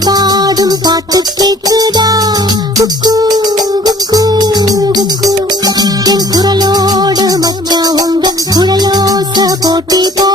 பாடும் பாட்டு கேட்குதா குக்கு குக்கு குக்கு என் குரலோடு மச்சா உங்க குரலோச போட்டி போ